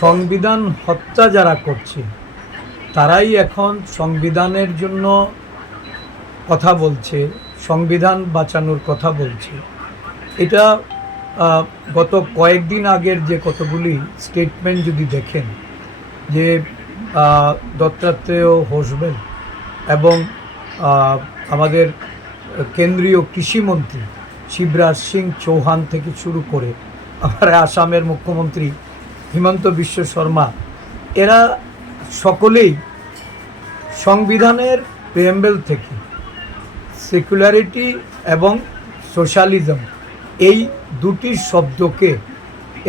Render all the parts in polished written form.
সংবিধান হত্যা যারা করছে তারাই এখন সংবিধানের জন্য কথা বলছে, সংবিধান বাঁচানোর কথা বলছে। এটা গত কয়েকদিন আগের যে কতগুলি স্টেটমেন্ট যদি দেখেন, যে দত্তাত্রেয় হোসবেল এবং আমাদের কেন্দ্রীয় কৃষিমন্ত্রী শিবরাজ সিং চৌহান থেকে শুরু করে আমার আসামের মুখ্যমন্ত্রী হিমন্ত বিশ্ব শর্মা, এরা সকলেই সংবিধানের প্রিএম্বল থেকে সেকুলারিটি এবং সোশ্যালিজম এই দুটি শব্দকে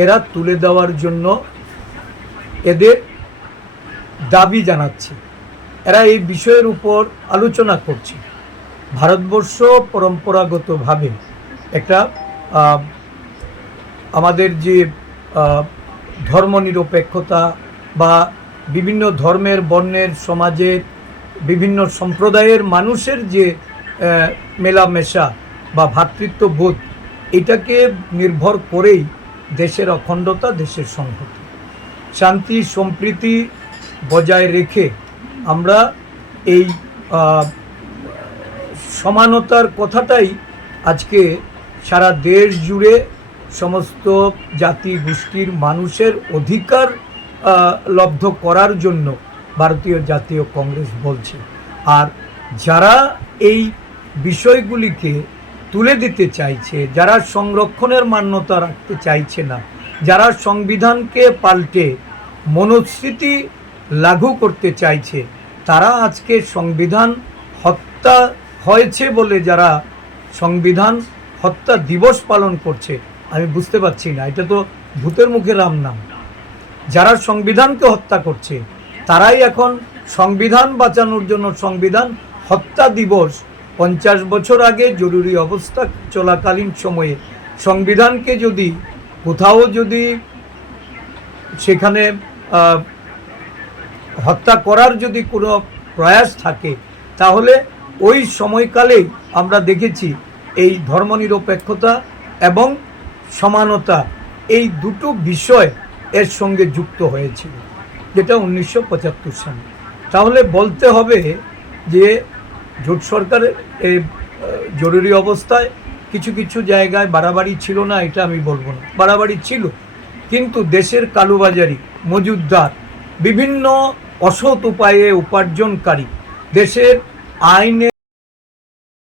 এরা তুলে দেওয়ার জন্য এদের দাবি জানাচ্ছে। এরা এই বিষয়ের উপর আলোচনা করছে। ভারতবর্ষ পরম্পরাগতভাবে একটা আমাদের যে ধর্মনিরপেক্ষতা বা বিভিন্ন ধর্মের বর্ণের সমাজের বিভিন্ন সম্প্রদায়ের মানুষের যে মেলামেশা বা ভ্রাতৃত্ববোধ, এটাকে নির্ভর করেই দেশের অখণ্ডতা, দেশের সংহতি, শান্তি সম্প্রীতি বজায় রেখে আমরা এই সমানতার কথাটাই আজকে সারা দেশ জুড়ে সমস্ত জাতি গোষ্ঠীর মানুষের অধিকার লব্ধ করার জন্য ভারতীয় জাতীয় কংগ্রেস বলছে। আর যারা এই বিষয়গুলিকে তুলে দিতে চাইছে, যারা সংরক্ষণের মান্যতা রাখতে চাইছে না, যারা সংবিধানকে পাল্টে মনুস্মৃতি লাগু করতে চাইছে, তারা আজকে সংবিধান হত্যা হয়েছে বলে যারা সংবিধান হত্যা দিবস পালন করছে, আমি বুঝতে পারছি না, এটা তো ভূতের মুখে রাম নাম। যারা সংবিধানকে হত্যা করছে তারাই এখন সংবিধান বাঁচানোর জন্য সংবিধান হত্যা দিবস 50 বছর আগে জরুরি অবস্থা চলাকালীন সময়ে সংবিধানকে যদি কোথাও যদি সেখানে হত্যা করার যদি কোনো প্রয়াস থাকে, তাহলে ওই সময়কালেই আমরা দেখেছি এই ধর্মনিরপেক্ষতা এবং সমানতা এই দুটো বিষয় এর সঙ্গে যুক্ত হয়েছিল, যেটা 1975 সালে। তাহলে বলতে হবে যে জোট সরকারের এই জরুরি অবস্থায় কিছু কিছু জায়গায় বাড়াবাড়ি ছিল না, এটা আমি বলবো না, বাড়াবাড়ি ছিল, কিন্তু দেশের কালোবাজারি, মজুদদার, বিভিন্ন অসৎ উপায়ে উপার্জনকারী, দেশের আইনে